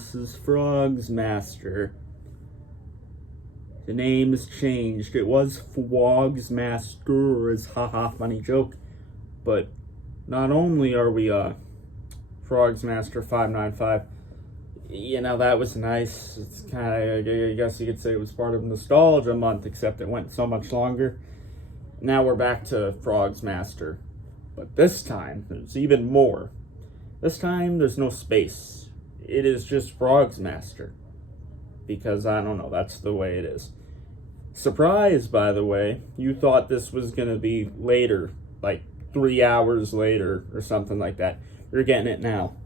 this is FROGZMASTER. The name has changed. It was FROGZMASTER, haha, funny joke. But not only are we FROGZMASTER 595, you know, that was nice. It's kind of, I guess you could say it was part of Nostalgia Month, except it went so much longer. Now we're back to FROGZMASTER. But this time, there's even more. This time, there's no space. It is just FROGZMASTER. Because, I don't know, that's the way it is. Surprise, by the way. You thought this was going to be later, like 3 hours later or something like that. You're getting it now.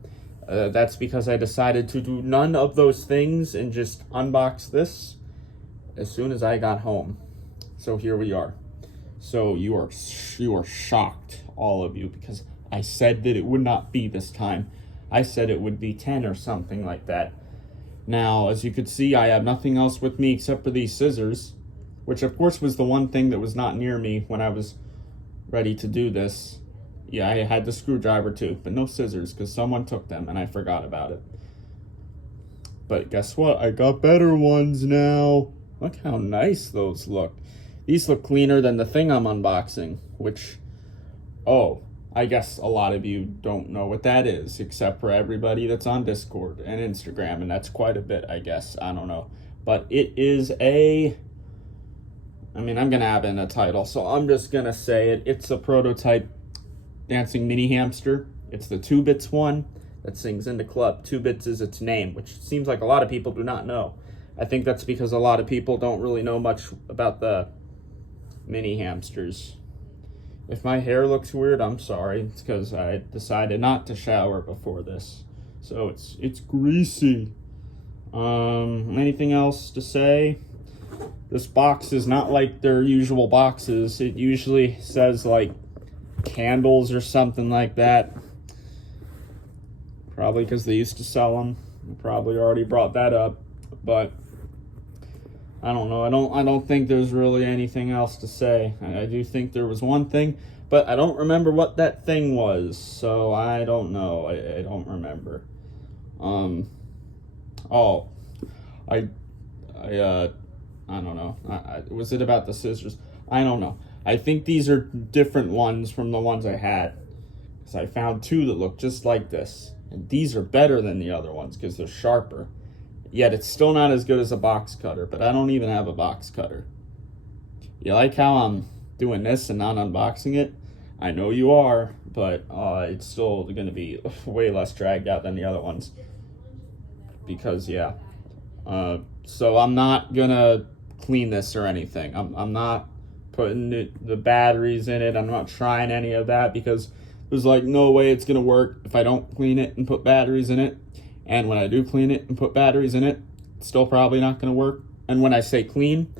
That's because I decided to do none of those things and just unbox this as soon as I got home. So here we are. So you are shocked, all of you, because I said that it would not be this time. I said it would be 10 or something like that. Now, as you could see, I have nothing else with me except for these scissors, which of course was the one thing that was not near me when I was ready to do this. Yeah, I had the screwdriver too, but no scissors because someone took them and I forgot about it. But guess what? I got better ones now. Look how nice those look. These look cleaner than the thing I'm unboxing, which, oh, I guess a lot of you don't know what that is, except for everybody that's on Discord and Instagram, and that's quite a bit, I guess. I don't know. But it is a, I mean, I'm going to have it in a title, so I'm just going to say it. It's a prototype dancing mini hamster. It's the 2-bits one that sings in the club. 2-bits is its name, which seems like a lot of people do not know. I think that's because a lot of people don't really know much about the mini hamsters. If my hair looks weird, I'm sorry. It's because I decided not to shower before this. So it's greasy. Anything else to say? This box is not like their usual boxes. It usually says like candles or something like that. Probably because they used to sell them. I probably already brought that up. But I don't know. I don't think there's really anything else to say. I do think there was one thing, but I don't remember what that thing was. So I don't know. I don't remember. Oh, I don't know. Was it about the scissors? I don't know. I think these are different ones from the ones I had, because I found two that look just like this, and these are better than the other ones because they're sharper. Yet it's still not as good as a box cutter, but I don't even have a box cutter. You like how I'm doing this and not unboxing it? I know you are, but it's still going to be way less dragged out than the other ones. Because, yeah. So I'm not going to clean this or anything. I'm not putting the batteries in it. I'm not trying any of that because there's like no way it's going to work if I don't clean it and put batteries in it. And when I do clean it and put batteries in it, it's still probably not going to work. And when I say clean,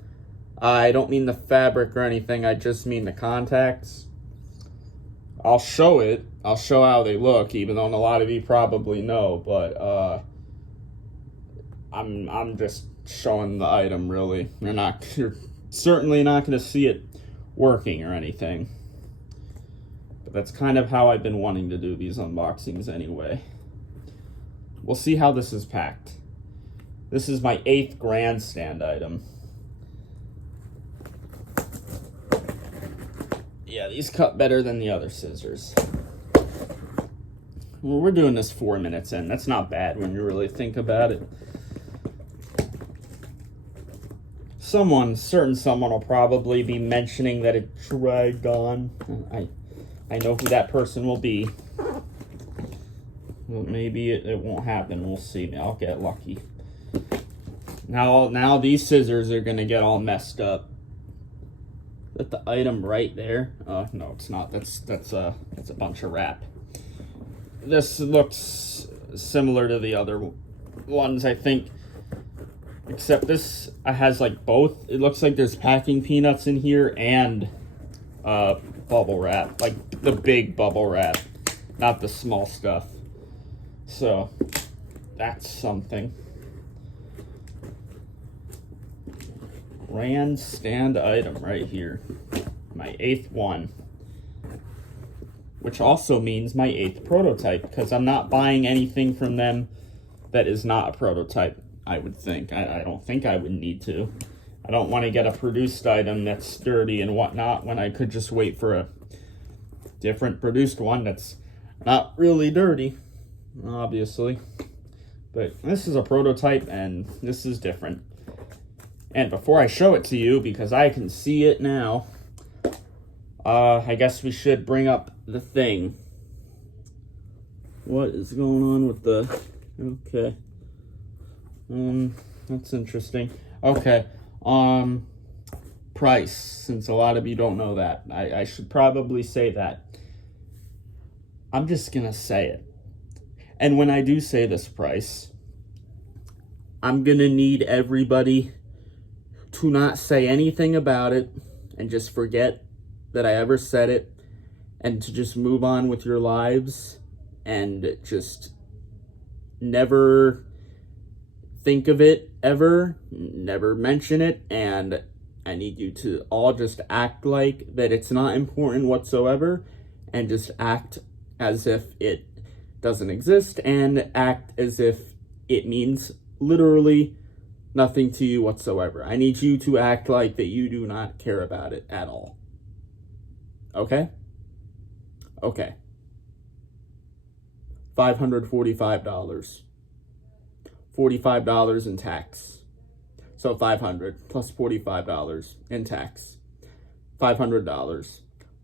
I don't mean the fabric or anything. I just mean the contacts. I'll show it. I'll show how they look, even though a lot of you probably know. But I'm just showing the item, really. You're certainly not going to see it working or anything. But that's kind of how I've been wanting to do these unboxings anyway. We'll see how this is packed. This is my 8th grandstand item. Yeah, these cut better than the other scissors. Well, we're doing this 4 minutes in. That's not bad when you really think about it. Someone will probably be mentioning that it dragged on. I know who that person will be. Well, maybe it won't happen. We'll see. I'll get lucky. Now these scissors are gonna get all messed up. Is that the item right there? No, it's not. That's a bunch of wrap. This looks similar to the other ones, I think, except this has like both. It looks like there's packing peanuts in here and bubble wrap, like the big bubble wrap, not the small stuff. So that's something. Grandstand item right here. My 8th one. Which also means my 8th prototype, because I'm not buying anything from them that is not a prototype, I would think. I don't think I would need to. I don't want to get a produced item that's dirty and whatnot when I could just wait for a different produced one that's not really dirty, obviously. But this is a prototype and this is different. And before I show it to you, because I can see it now, I guess we should bring up the thing. What is going on with the... Okay. That's interesting. Okay. Price, since a lot of you don't know that. I should probably say that. I'm just gonna say it. And when I do say this price, I'm gonna need everybody to not say anything about it and just forget that I ever said it, and to just move on with your lives and just never think of it ever, never mention it. And I need you to all just act like that it's not important whatsoever, and just act as if it doesn't exist, and act as if it means literally nothing to you whatsoever. I need you to act like that you do not care about it at all. Okay? Okay. $545. $45 in tax. So $500 plus $45 in tax. $500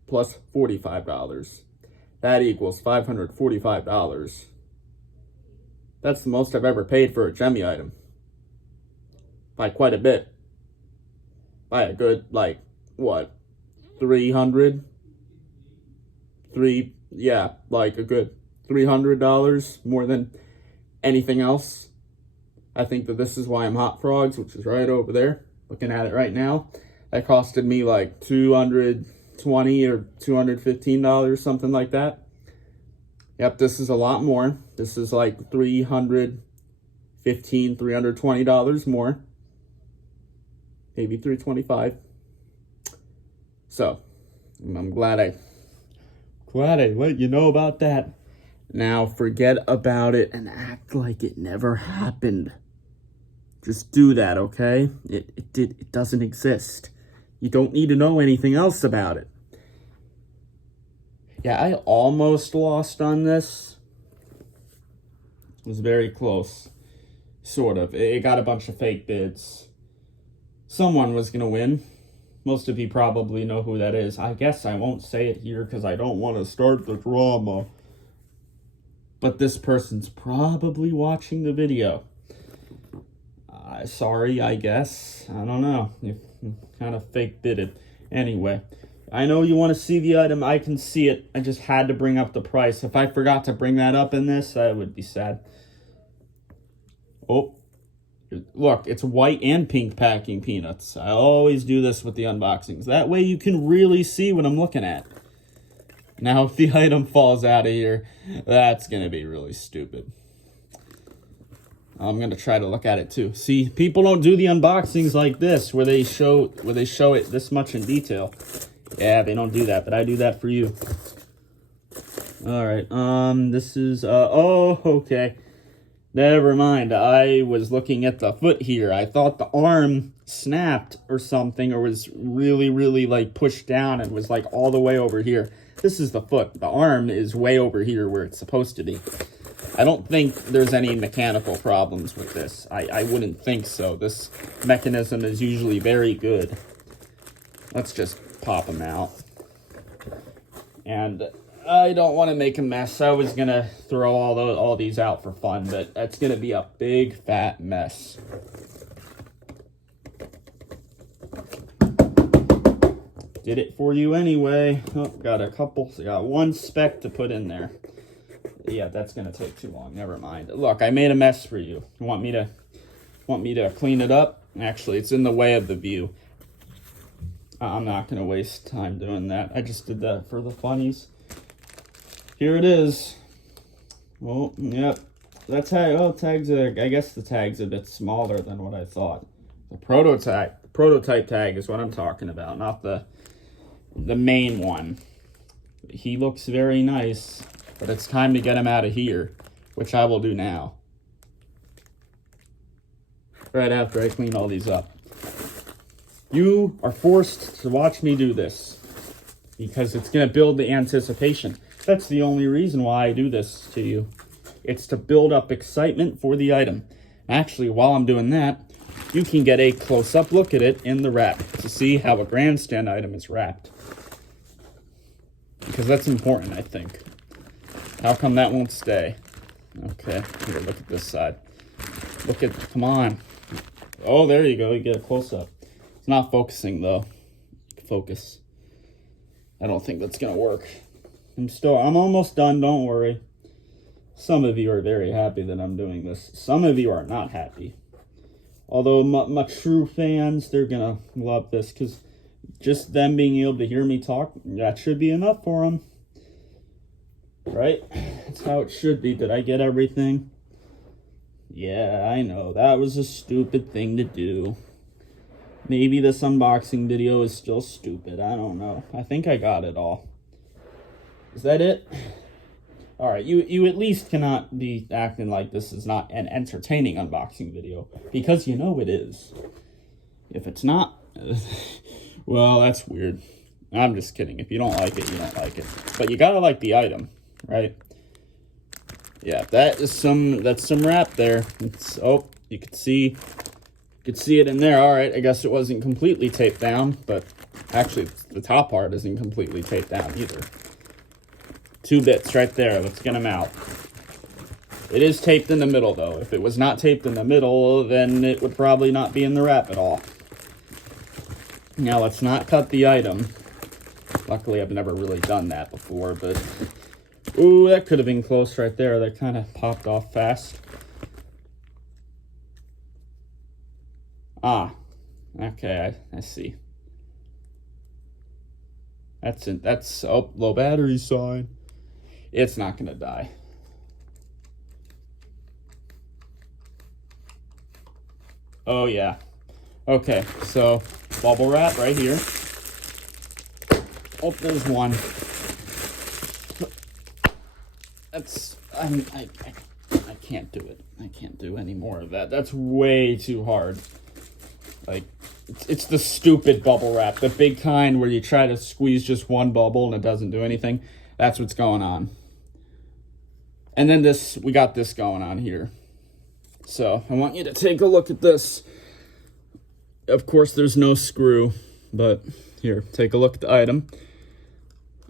plus $45. That equals $545. That's the most I've ever paid for a Gemmy item. By quite a bit. By a good, like, what? 300? Yeah, like a good $300 more than anything else. I think that this is why I'm Hot Frogs, which is right over there. Looking at it right now. That costed me like $220 or $215, something like that. Yep, this is a lot more. This is like $315, $320 more. Maybe $325. So, I'm glad I let you know about that. Now forget about it and act like it never happened. Just do that, okay? It doesn't exist. You don't need to know anything else about it. Yeah, I almost lost on this. It was very close. Sort of. It got a bunch of fake bids. Someone was going to win. Most of you probably know who that is. I guess I won't say it here because I don't want to start the drama. But this person's probably watching the video. Sorry, I guess. I don't know. You kind of fake bid it. Anyway, I know you want to see the item. I can see it. I just had to bring up the price. If I forgot to bring that up in this, I would be sad. Oh, look, it's white and pink packing peanuts. I always do this with the unboxings. That way you can really see what I'm looking at. Now, if the item falls out of here, that's going to be really stupid. I'm going to try to look at it too. See, people don't do the unboxings like this where they show it this much in detail. Yeah, they don't do that, but I do that for you. All right. This is oh, okay. Never mind. I was looking at the foot here. I thought the arm snapped or something, or was really like pushed down and was like all the way over here. This is the foot. The arm is way over here where it's supposed to be. I don't think there's any mechanical problems with this. I wouldn't think so. This mechanism is usually very good. Let's just pop them out. And I don't want to make a mess. I was going to throw all these out for fun, but that's going to be a big fat mess. Did it for you anyway. Oh, got one speck to put in there. Yeah, that's gonna take too long. Never mind. Look, I made a mess for you. You want me to clean it up? Actually, it's in the way of the view. I'm not gonna waste time doing that. I just did that for the funnies. Here it is. Oh, yep. That tag. Oh, I guess the tag's a bit smaller than what I thought. The prototype tag is what I'm talking about, not the main one. He looks very nice. But it's time to get him out of here, which I will do now. right after I clean all these up. You are forced to watch me do this because it's going to build the anticipation. That's the only reason why I do this to you. It's to build up excitement for the item. Actually, while I'm doing that, you can get a close-up look at it in the wrap to see how a grandstand item is wrapped. Because that's important, I think. How come that won't stay? Okay, here, look at this side. Look at, come on. Oh, there you go, you get a close-up. It's not focusing, though. Focus. I don't think that's gonna work. I'm almost done, don't worry. Some of you are very happy that I'm doing this. Some of you are not happy. Although my true fans, they're gonna love this, because just them being able to hear me talk, that should be enough for them. Right? That's how it should be. Did I get everything? Yeah, I know. That was a stupid thing to do. Maybe this unboxing video is still stupid. I don't know. I think I got it all. Is that it? Alright, you at least cannot be acting like this is not an entertaining unboxing video. Because you know it is. If it's not, well, that's weird. I'm just kidding. If you don't like it, you don't like it. But you gotta like the item, right? Yeah, that's some wrap there. It's, oh, you could see it in there. Alright, I guess it wasn't completely taped down, but actually the top part isn't completely taped down either. 2 bits right there. Let's get them out. It is taped in the middle, though. If it was not taped in the middle, then it would probably not be in the wrap at all. Now, let's not cut the item. Luckily, I've never really done that before, but... Ooh, that could have been close right there. That kind of popped off fast. Ah. Okay, I see. That's it. That's, oh, low battery sign. It's not going to die. Oh, yeah. Okay, so bubble wrap right here. Oh, there's one. That's, I can't do it. I can't do any more of that. That's way too hard. Like, it's the stupid bubble wrap. The big kind where you try to squeeze just one bubble and it doesn't do anything. That's what's going on. And then this, we got this going on here. So, I want you to take a look at this. Of course, there's no screw, but here, take a look at the item.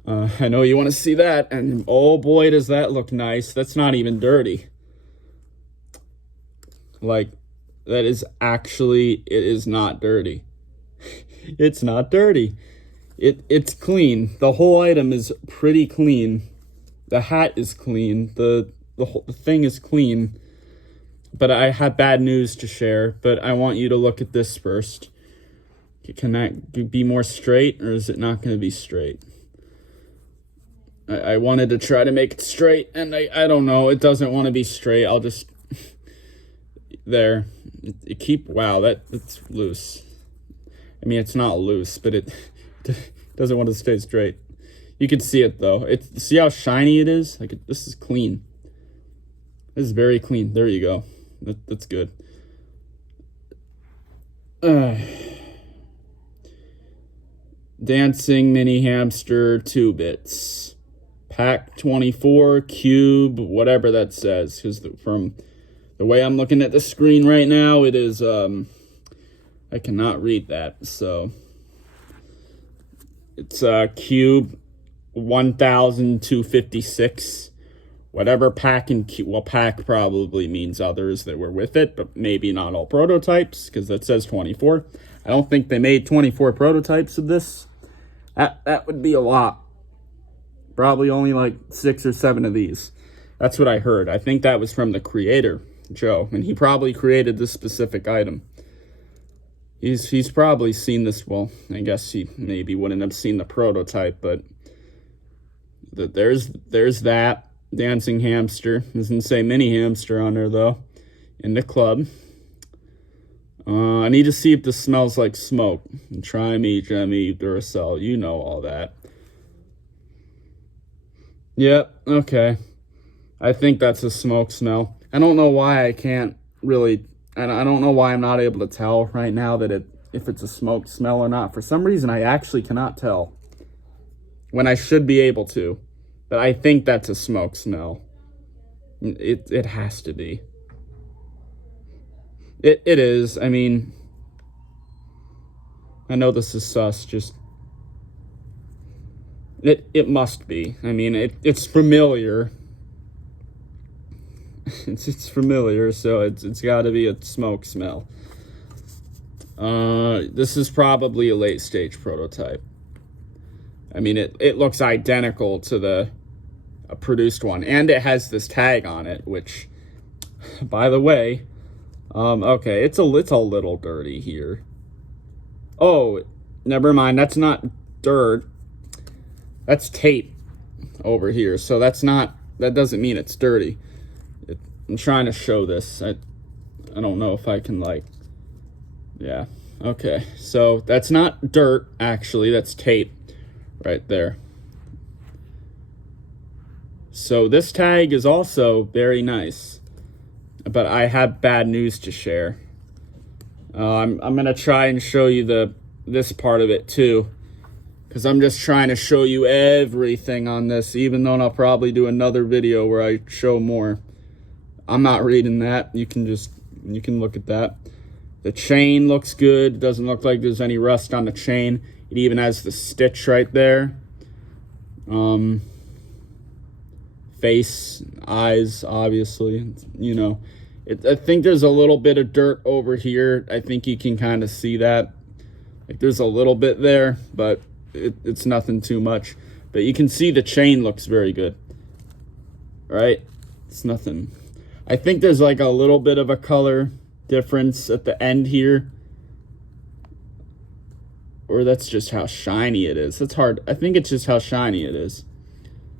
I know you want to see that, and oh boy, does that look nice. That's not even dirty. Like, that is actually, it is not dirty. It's not dirty. It's clean. The whole item is pretty clean. The hat is clean. The whole thing is clean. But I have bad news to share. But I want you to look at this first. Can that be more straight, or is it not going to be straight? I wanted to try to make it straight, and I don't know. It doesn't want to be straight. I'll just... there. Wow, that's loose. I mean, it's not loose, but it doesn't want to stay straight. You can see it, though. See how shiny it is? Like, this is clean. This is very clean. There you go. That's good. Dancing mini hamster 2 bits. Pack 24, cube, whatever that says. Because from the way I'm looking at the screen right now, it is, I cannot read that. So, it's cube 1256. Whatever pack and cube, well, pack probably means others that were with it, but maybe not all prototypes, because that says 24. I don't think they made 24 prototypes of this. That would be a lot. Probably only like 6 or 7 of these. That's what I heard. I think that was from the creator, Joe, and he probably created this specific item. He's probably seen this. Well, I guess he maybe wouldn't have seen the prototype, but there's that dancing hamster. Doesn't say mini hamster on there though. In the club. I need to see if this smells like smoke. And try me, Gemmy, Duracell. You know all that. Yep, okay. I think that's a smoke smell. I don't know why I can't really and I don't know why I'm not able to tell right now that if it's a smoke smell or not. For some reason, I actually cannot tell when I should be able to, but I think that's a smoke smell. It has to be. It is. I mean, I know this is sus, just it must be. I mean, it's familiar. It's familiar, so it's got to be a smoke smell. This is probably a late stage prototype. I mean, it looks identical to a produced one, and it has this tag on it, which, by the way, okay, it's a little dirty here. Oh, never mind. That's not dirt. That's tape over here. So that doesn't mean it's dirty. I'm trying to show this. I don't know if I can, like, yeah. Okay. So that's not dirt, actually. That's tape right there. So this tag is also very nice. But I have bad news to share. I'm gonna try and show you this part of it too, because I'm just trying to show you everything on this, even though I'll probably do another video where I show more. I'm not reading that. You can look at that. The chain looks good. It doesn't look like there's any rust on the chain. It even has the stitch right there. Face, eyes, obviously, you know. I think there's a little bit of dirt over here. I think you can kind of see that. Like, there's a little bit there, but it's nothing too much. But you can see the chain looks very good, right? It's nothing. I think there's like a little bit of a color difference at the end here. Or that's just how shiny it is. It's hard. I think it's just how shiny it is.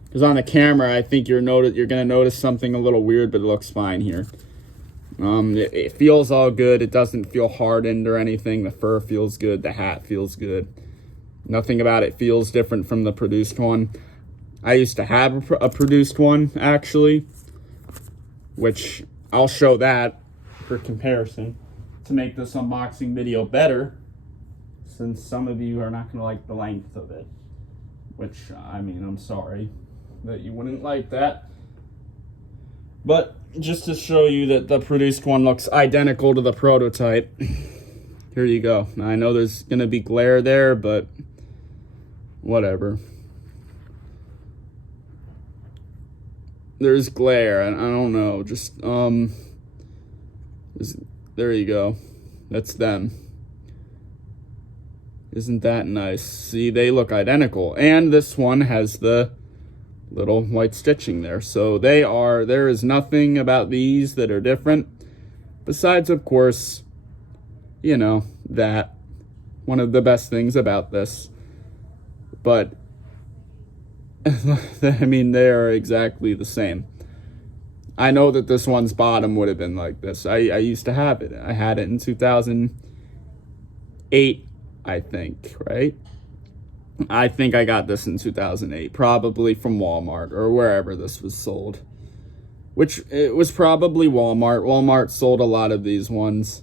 Because on the camera, I think you're going to notice something a little weird, but it looks fine here. It feels all good. It doesn't feel hardened or anything. The fur feels good. The hat feels good. Nothing about it feels different from the produced one. I used to have a produced one, actually, which I'll show that for comparison to make this unboxing video better, since some of you are not going to like the length of it, which, I mean, I'm sorry that you wouldn't like that. But just to show you that the produced one looks identical to the prototype, here you go. Now, I know there's going to be glare there, but whatever. There's glare, and I don't know. Just, there you go. That's them. Isn't that nice? See, they look identical. And this one has the little white stitching there. So there is nothing about these that are different. Besides, of course, you know, that one of the best things about this. But, I mean, they are exactly the same. I know that this one's bottom would have been like this. I used to have it. I had it in 2008, I think, right? I think I got this in 2008, probably from Walmart or wherever this was sold. Which, it was probably Walmart. Walmart sold a lot of these ones.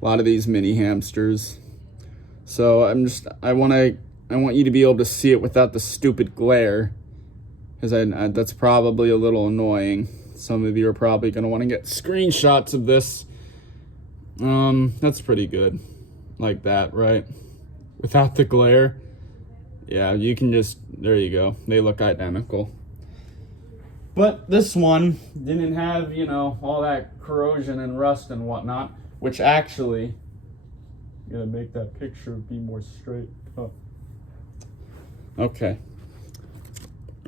A lot of these mini hamsters. So I want you to be able to see it without the stupid glare. Because that's probably a little annoying. Some of you are probably going to want to get screenshots of this. That's pretty good. Like that, right? Without the glare. Yeah, you can just, there you go. They look identical. But this one didn't have, you know, all that corrosion and rust and whatnot. Which actually, I'm going to make that picture be more straight. Oh. Okay.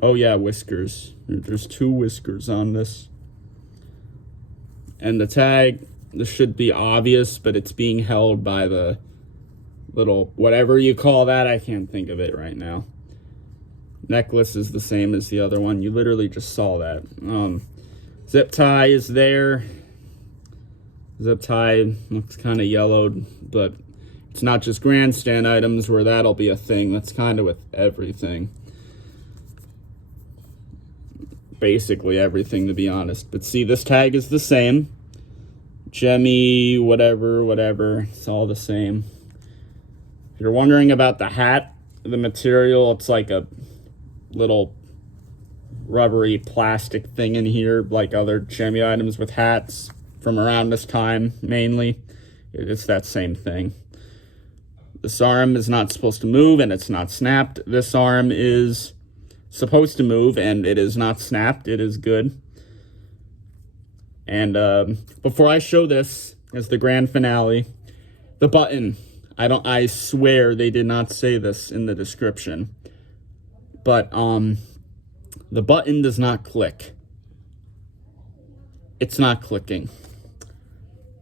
Oh yeah, whiskers. There's 2 whiskers on this. And the tag, this should be obvious, but it's being held by the little, whatever you call that, I can't think of it right now. Necklace is the same as the other one. You literally just saw that. Zip tie is there. Zip tie looks kind of yellowed, but it's not just grandstand items where that'll be a thing. That's kind of with everything. Basically everything, to be honest. But see, this tag is the same. Gemmy, whatever, it's all the same. If you're wondering about the hat, the material, it's like a little rubbery plastic thing in here, like other Gemmy items with hats from around this time, mainly. It's that same thing. This arm is not supposed to move, and it's not snapped. This arm is supposed to move, and it is not snapped. It is good. And before I show this as the grand finale, the button, I swear they did not say this in the description, but the button does not click. It's not clicking.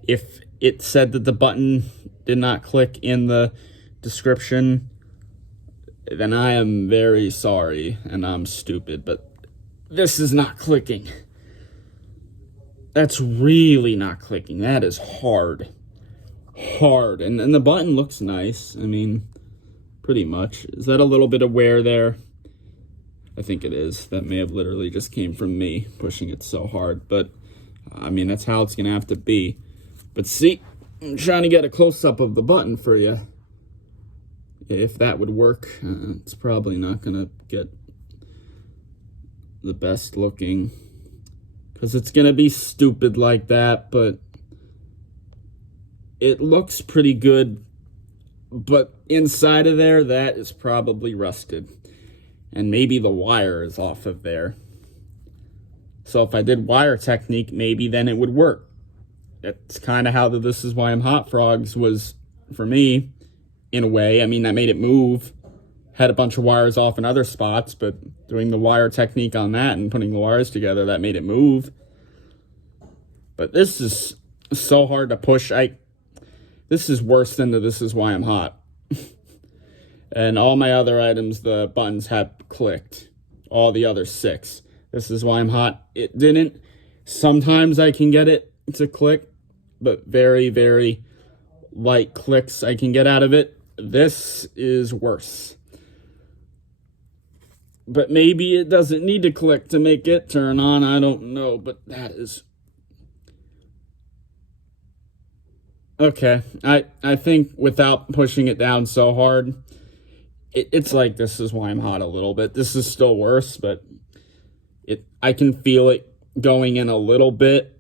If it said that the button did not click in the description, then I am very sorry and I'm stupid, but this is not clicking. That's really not clicking. That is hard. And the button looks nice. I mean, pretty much. Is that a little bit of wear there? I think it is. That may have literally just came from me pushing it so hard, but I mean, that's how it's gonna have to be. But see, I'm trying to get a close-up of the button for you. If that would work, it's probably not gonna get the best looking, because it's gonna be stupid like that, but it looks pretty good. But inside of there, that is probably rusted. And maybe the wire is off of there. So if I did wire technique, maybe then it would work. That's kind of how the This Is Why I'm Hot Frogs was for me, in a way. I mean, that made it move. Had a bunch of wires off in other spots, but doing the wire technique on that and putting the wires together, that made it move. But this is so hard to push. This is worse than the This Is Why I'm Hot. And all my other items, the buttons have clicked. All the other 6. This Is Why I'm Hot, it didn't. Sometimes I can get it to click, but very, very light clicks I can get out of it. This is worse. But maybe it doesn't need to click to make it turn on. I don't know, but that is... Okay, I think without pushing it down so hard, it's like This Is Why I'm Hot a little bit. This is still worse, but I can feel it going in a little bit.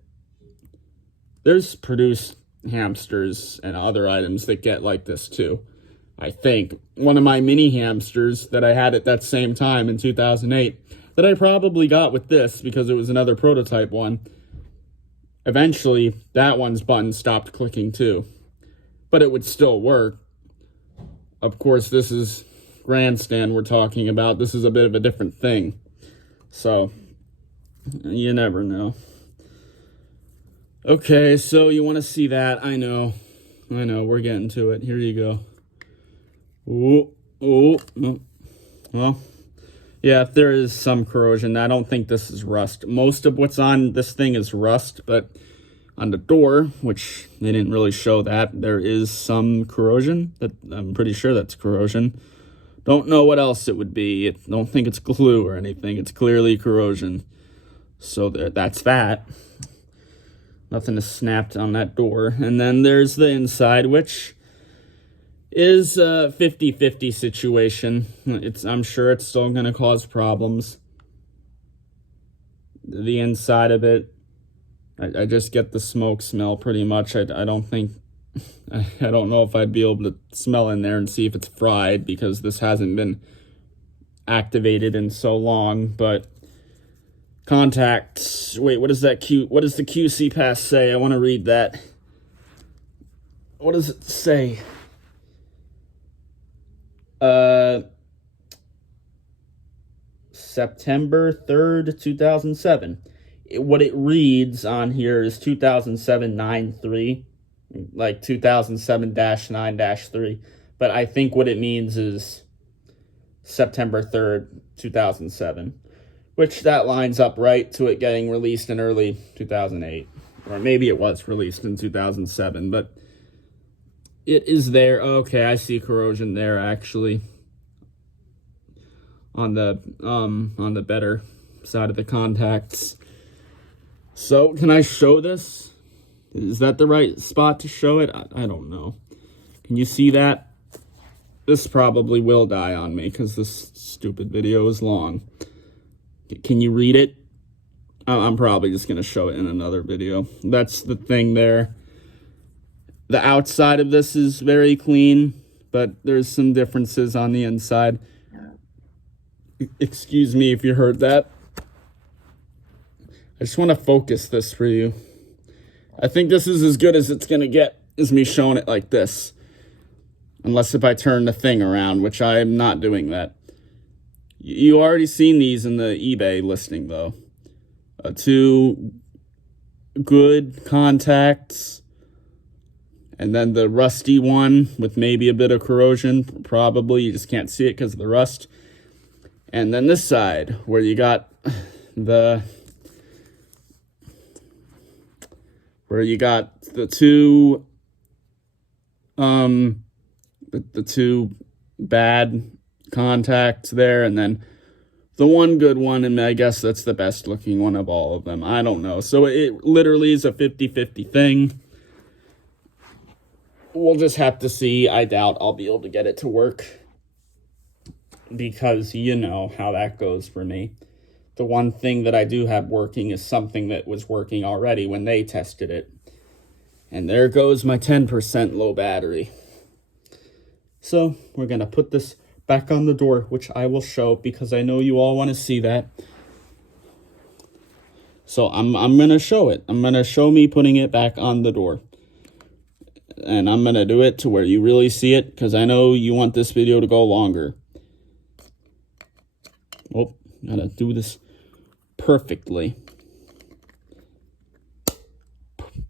There's produced hamsters and other items that get like this too. I think one of my mini hamsters that I had at that same time in 2008 that I probably got with this because it was another prototype one. Eventually, that one's button stopped clicking too, but it would still work. Of course, this is grandstand we're talking about. This is a bit of a different thing. So, you never know. Okay, so you want to see that. I know, we're getting to it. Here you go. Oh. Well, yeah, if there is some corrosion, I don't think this is rust. Most of what's on this thing is rust, but on the door, which they didn't really show that, there is some corrosion. That I'm pretty sure that's corrosion. Don't know what else it would be. Don't think it's glue or anything. It's clearly corrosion. So that's that. Nothing is snapped on that door. And then there's the inside, which is a 50-50 situation. I'm sure it's still going to cause problems. The inside of it, I just get the smoke smell pretty much. I don't think... I don't know if I'd be able to smell in there and see if it's fried because this hasn't been activated in so long, but contacts. Wait, what does the QC pass say? I want to read that. What does it say? September 3rd, 2007. What it reads on here is 2007-93. Like 2007-9-3, but I think what it means is September 3rd, 2007, which that lines up right to it getting released in early 2008, or maybe it was released in 2007, but it is there. Okay, I see corrosion there actually on the better side of the contacts. So can I show this? Is that the right spot to show it? I don't know. Can you see that? This probably will die on me because this stupid video is long. Can you read it? I'm probably just going to show it in another video. That's the thing there. The outside of this is very clean, but there's some differences on the inside. Excuse me if you heard that. I just want to focus this for you. I think this is as good as it's going to get, is me showing it like this. Unless if I turn the thing around, which I am not doing that. You already seen these in the eBay listing, though. 2 good contacts. And then the rusty one with maybe a bit of corrosion. Probably, you just can't see it because of the rust. And then this side, where you got the... Where you got the 2... The 2 bad contacts there, and then the 1 good one, and I guess that's the best looking one of all of them. I don't know. So it literally is a 50-50 thing. We'll just have to see. I doubt I'll be able to get it to work because you know how that goes for me. The one thing that I do have working is something that was working already when they tested it. And there goes my 10% low battery. So we're going to put this back on the door, which I will show because I know you all want to see that. So I'm going to show it. I'm going to show me putting it back on the door. And I'm going to do it to where you really see it because I know you want this video to go longer. Oh, got to do this perfectly.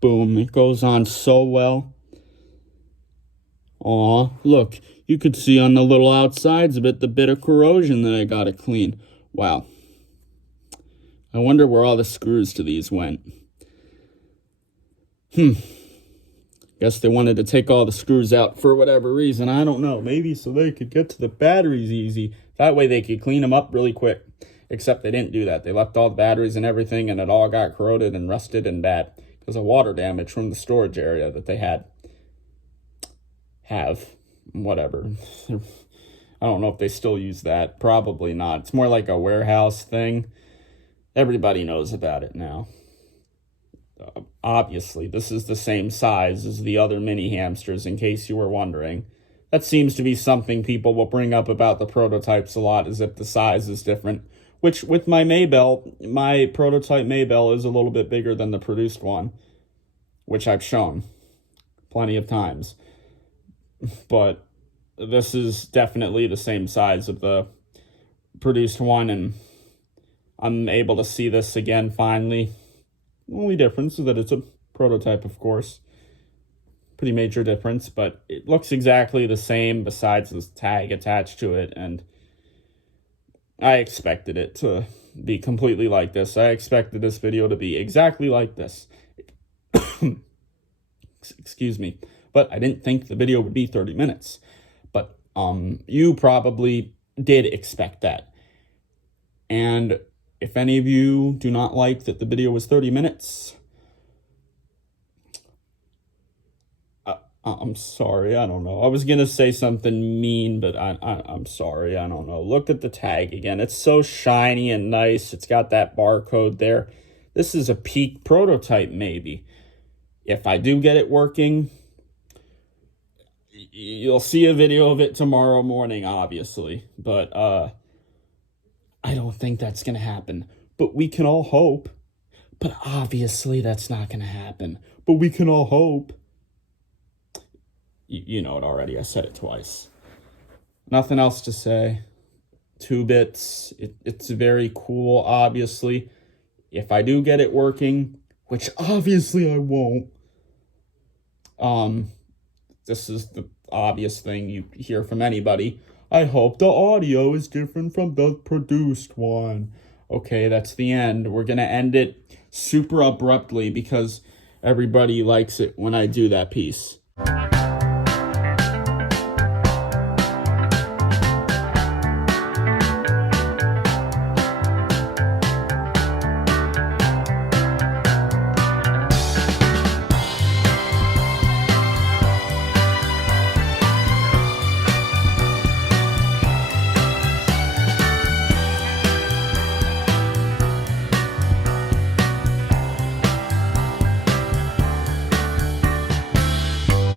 Boom, it goes on so well. Aw, look, you could see on the little outsides of it the bit of corrosion that I gotta clean. Wow. I wonder where all the screws to these went. Guess they wanted to take all the screws out for whatever reason. I don't know. Maybe so they could get to the batteries easy. That way they could clean them up really quick. Except they didn't do that. They left all the batteries and everything, and it all got corroded and rusted and bad because of water damage from the storage area that they have. Whatever. I don't know if they still use that. Probably not. It's more like a warehouse thing. Everybody knows about it now. Obviously, this is the same size as the other mini hamsters, in case you were wondering. That seems to be something people will bring up about the prototypes a lot, as if the size is different. Which, with my Maybell, my prototype Maybell is a little bit bigger than the produced one. Which I've shown plenty of times. But this is definitely the same size of the produced one, and I'm able to see this again finally. The only difference is that it's a prototype, of course. Pretty major difference, but it looks exactly the same besides this tag attached to it, and I expected it to be completely like this. I expected this video to be exactly like this. Excuse me. But I didn't think the video would be 30 minutes. But you probably did expect that. And if any of you do not like that the video was 30 minutes, I'm sorry, I don't know. I was going to say something mean, but I'm sorry, I don't know. Look at the tag again. It's so shiny and nice. It's got that barcode there. This is a peak prototype, maybe. If I do get it working, you'll see a video of it tomorrow morning, obviously. But I don't think that's going to happen. But we can all hope. But obviously that's not going to happen. But we can all hope. You know it already. I said it twice. Nothing else to say. 2 bits. It's very cool, obviously. If I do get it working, which obviously I won't, this is the obvious thing you hear from anybody. I hope the audio is different from the produced one. Okay, that's the end. We're going to end it super abruptly because everybody likes it when I do that piece.